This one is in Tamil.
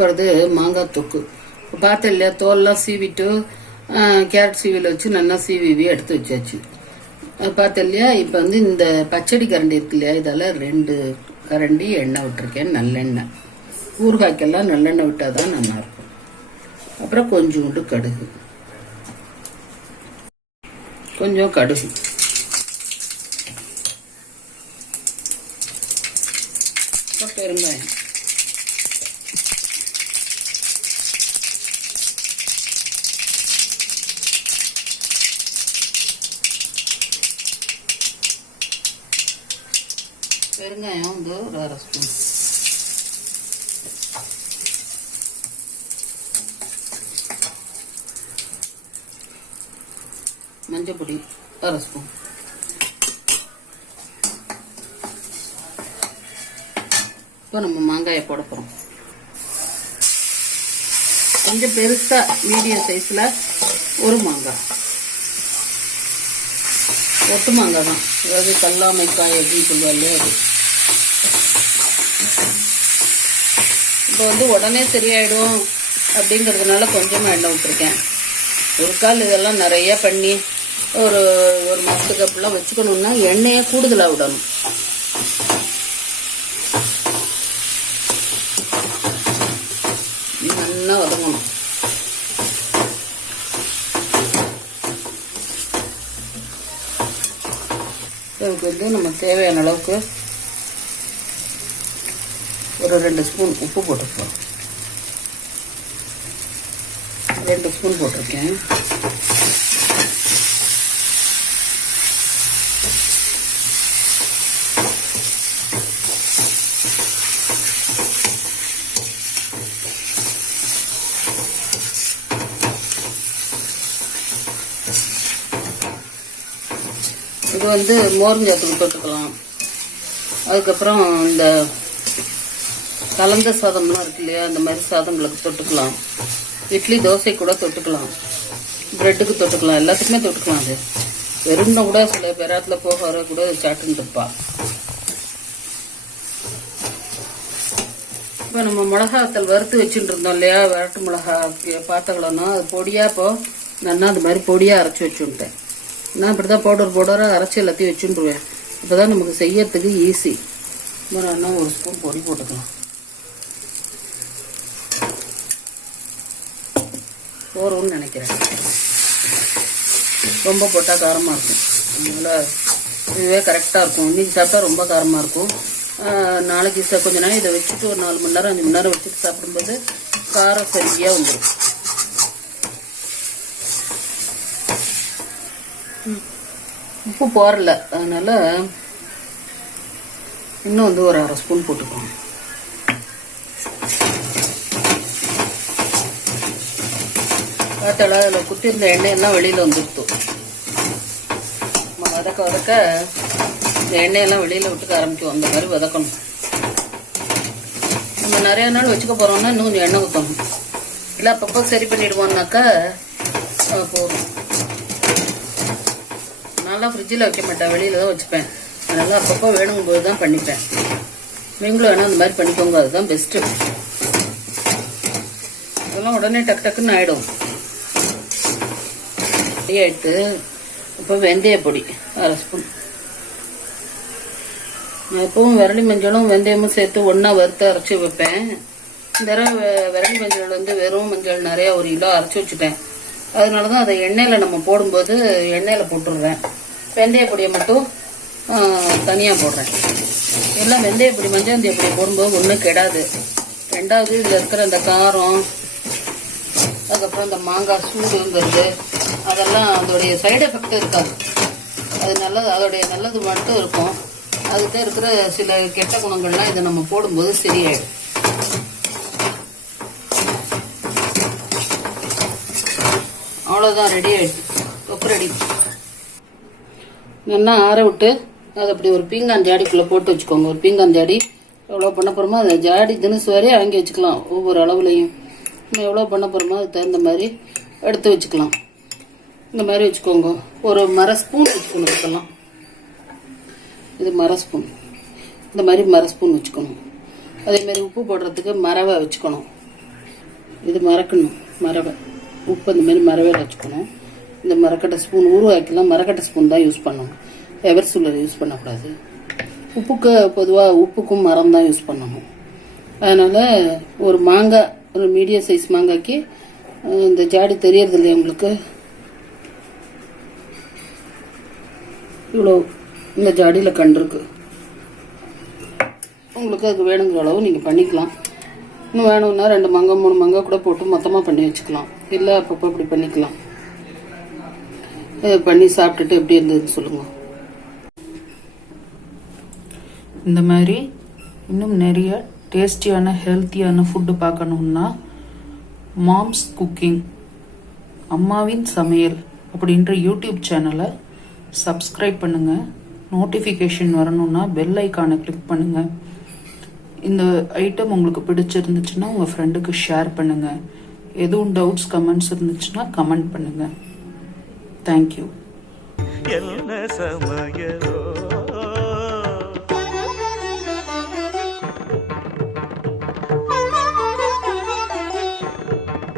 போகிறது மாங்காய் தொக்கு. பார்த்தேன் இல்லையா, தோல்லாம் சீவிட்டு கேரட் சீவியில் வச்சு நல்லா சீவி எடுத்து வச்சாச்சு. பார்த்தேன் இல்லையா. இப்போ வந்து இந்த பச்சடி கரண்டி இருக்கு இல்லையா, இதால் 2 கரண்டி எண்ணெய் விட்டுருக்கேன், நல்லெண்ணெய். ஊறுகாய்க்கெல்லாம் நல்லெண்ணெய் விட்டால் தான் நல்லாயிருக்கும். அப்புறம் கொஞ்சோண்டு கடுகு, கொஞ்சம் கடுகு, பெருங்காயம், பெருங்காயம் வந்து ஒரு 1/2 ஸ்பூன், மஞ்சள் பொடி 1/2 ஸ்பூன், இப்போ நம்ம மாங்காயை போட போகிறோம். கொஞ்சம் பெருசாக மீடியம் சைஸில் ஒரு மாங்காய், ஒட்டு மாங்காய் தான், அதாவது கல்லாமைக்காய் அப்படின்னு சொல்லுவாங்க அது. இப்போ வந்து உடனே சரியாயிடும் அப்படிங்கிறதுனால கொஞ்சமாக எண்ணெய் விட்டுருக்கேன். ஒரு கால் இதெல்லாம் நிறைய பண்ணி ஒரு மாதத்துக்கு அப்படிலாம் வச்சுக்கணும்னா எண்ணெயை கூடுதலாக விடணும். நல்லா வதங்கணும். இதுக்கு வந்து நம்ம தேவையான அளவுக்கு ஒரு 2 ஸ்பூன் உப்பு போட்டுக்கலாம். 2 ஸ்பூன் போட்டிருக்கேன். இது வந்து மோர்ஞ்சாத்துக்கு தொட்டுக்கலாம். அதுக்கப்புறம் இந்த கலந்த சாதம்லாம் இருக்கு இல்லையா, அந்த மாதிரி சாதங்களுக்கு தொட்டுக்கலாம். இட்லி தோசை கூட தொட்டுக்கலாம், பிரெட்டுக்கு தொட்டுக்கலாம், எல்லாத்துக்குமே தொட்டுக்கலாம். அது வெறும்னா கூட சில பேராத்தில் போகிற கூட சாட்டுன்னு இருப்பா. இப்போ நம்ம மிளகாத்தல் வறுத்து வச்சுட்டு இருந்தோம் இல்லையா, வரட்டு மிளகா பார்த்துக்கலாம்னா அது பொடியாக இப்போ நல்லா அது மாதிரி பொடியாக அரைச்சி வச்சுட்டேன். நான் இப்படி தான் பவுடராக அரைச்சி எல்லாத்தையும் வச்சுட்டுருவேன். அப்போ தான் நமக்கு செய்யறதுக்கு ஈஸி. அண்ணா 1 ஸ்பூன் பொடி போட்டுக்கலாம். போறோம்னு நினைக்கிறேன். ரொம்ப போட்டால் காரமாக இருக்கும், அதனால் இதுவே கரெக்டாக இருக்கும். இன்றைக்கி சாப்பிட்டா ரொம்ப காரமாக இருக்கும். நாளைக்கு கொஞ்ச நேரம் இதை வச்சுட்டு ஒரு 4 மணி நேரம் 5 மணி நேரம் வச்சுட்டு சாப்பிடும்போது காரம் சரியாக வந்துடும். உப்பு போடல, அதனால இன்னும் வந்து ஒரு 1/2 ஸ்பூன் போட்டுக்கோங்க. பார்த்தா அதில் குத்திருந்த எண்ணெயெல்லாம் வெளியில் வந்துடுத்து. நம்ம வதக்க இந்த எண்ணெயெல்லாம் வெளியில் விட்டுக்க ஆரம்பிக்கும். அந்த மாதிரி வதக்கணும். நம்ம நிறைய நாள் வச்சுக்க போகிறோம்னா இன்னும் கொஞ்சம் எண்ணெய் ஊற்றணும். இல்லை அப்பப்போ சரி பண்ணிடுவோம்னாக்கா போதும். நல்லா ஃப்ரிட்ஜில் வைக்க மாட்டேன், வெளியில் தான் வச்சுப்பேன். அதனால் அப்பப்போ வேணுங்கும்போது தான் பண்ணிப்பேன். நீங்களும் வேணால் அந்த மாதிரி பண்ணிக்கோங்க, அதுதான் பெஸ்ட்டு. இதெல்லாம் உடனே டக்குன்னு ஆகிடும். ரெடி ஆகிட்டு இப்போ வெந்தய பொடி 1/2 ஸ்பூன். நான் எப்பவும் விரலி மஞ்சளும் வெந்தயமும் சேர்த்து ஒன்றா வறுத்து அரைச்சி வைப்பேன். இந்த தடவை விரலி மஞ்சள் வந்து வெறும் மஞ்சள் நிறையா 1 கிலோ அரைச்சி வச்சுட்டேன். அதனால தான் அதை எண்ணெயில் நம்ம போடும்போது எண்ணெயில் போட்டுடுறேன். வெந்தய பொடியை மட்டும் தனியாக போடுறேன். எல்லாம் வெந்தய பொடி மஞ்சள் பொடி போடும்போது ஒன்றும் கெடாது. ரெண்டாவது இதில் இருக்கிற இந்த காரம், அதுக்கப்புறம் இந்த மாங்காய் சூடுங்கிறது அதெல்லாம் அதோடைய சைடு எஃபெக்ட் இருக்காது. அது நல்லது, அதோடைய நல்லது மட்டும் இருக்கும். அதுக்கு இருக்கிற சில கெட்ட குணங்கள்லாம் இதை நம்ம போடும்போது சரியாயிடும். அவ்வளோதான், ரெடி ஆயிடுச்சு. தொக்கு ரெடி. நல்லா ஆற விட்டு அதை அப்படி ஒரு பீங்கான் ஜாடிக்குள்ளே போட்டு வச்சுக்கோங்க. ஒரு பீங்கான் ஜாடி எவ்வளோ பண்ண போகிறோமோ அந்த ஜாடி தினசு வரையும் வாங்கி வச்சுக்கலாம். ஒவ்வொரு அளவுலையும் எவ்வளோ பண்ண போகிறோமோ அதுக்கு தகுந்த மாதிரி எடுத்து வச்சுக்கலாம். இந்த மாதிரி வச்சுக்கோங்க. ஒரு 1/2 ஸ்பூன் வச்சுக்கணும். இதுக்கெல்லாம் இது 1/2 ஸ்பூன். இந்த மாதிரி 1/2 ஸ்பூன் வச்சுக்கணும். அதேமாதிரி உப்பு போடுறதுக்கு மரவை வச்சுக்கணும். இது மறக்கணும், மரவை. உப்பு இந்த மாதிரி மரவையில் வச்சுக்கணும். இந்த மரக்கட்டை ஸ்பூன் ஊறுகாய்க்கெல்லாம் மரக்கட்டை ஸ்பூன் தான் யூஸ் பண்ணணும், எவர் சில்லர் யூஸ் பண்ணக்கூடாது. உப்புக்கு பொதுவாக உப்புக்கும் மரம் தான் யூஸ் பண்ணணும். அதனால் ஒரு மாங்காய், ஒரு மீடியம் சைஸ் மாங்காய்க்கு இந்த ஜாடி தெரியறது இல்லையா உங்களுக்கு, இவ்வளோ இந்த ஜாடியில் கண்டிருக்கு. உங்களுக்கு அது வேணுங்கிற அளவு நீங்கள் பண்ணிக்கலாம். இன்னும் வேணும்னா 2 மாங்காய் 3 மாங்காய் கூட போட்டு மொத்தமாக பண்ணி வச்சுக்கலாம். இல்லை அப்பப்போ இப்படி பண்ணிக்கலாம். பண்ணி சாப்பிட்டுட்டு எப்படி இருந்ததுன்னு சொல்லுங்கள். இந்த மாதிரி இன்னும் நிறைய டேஸ்டியான ஹெல்த்தியான ஃபுட்டு பார்க்கணுன்னா மாம்ஸ் குக்கிங், அம்மாவின் சமையல் அப்படின்ற யூடியூப் சேனலை சப்ஸ்கிரைப் பண்ணுங்கள். நோட்டிஃபிகேஷன் வரணுன்னா பெல் ஐக்கானை கிளிக் பண்ணுங்கள். இந்த ஐட்டம் உங்களுக்கு பிடிச்சிருந்துச்சுன்னா உங்கள் ஃப்ரெண்டுக்கு ஷேர் பண்ணுங்கள். எதுவும் டவுட்ஸ் கமெண்ட்ஸ் இருந்துச்சுன்னா கமெண்ட் பண்ணுங்கள். தேங்க்யூ.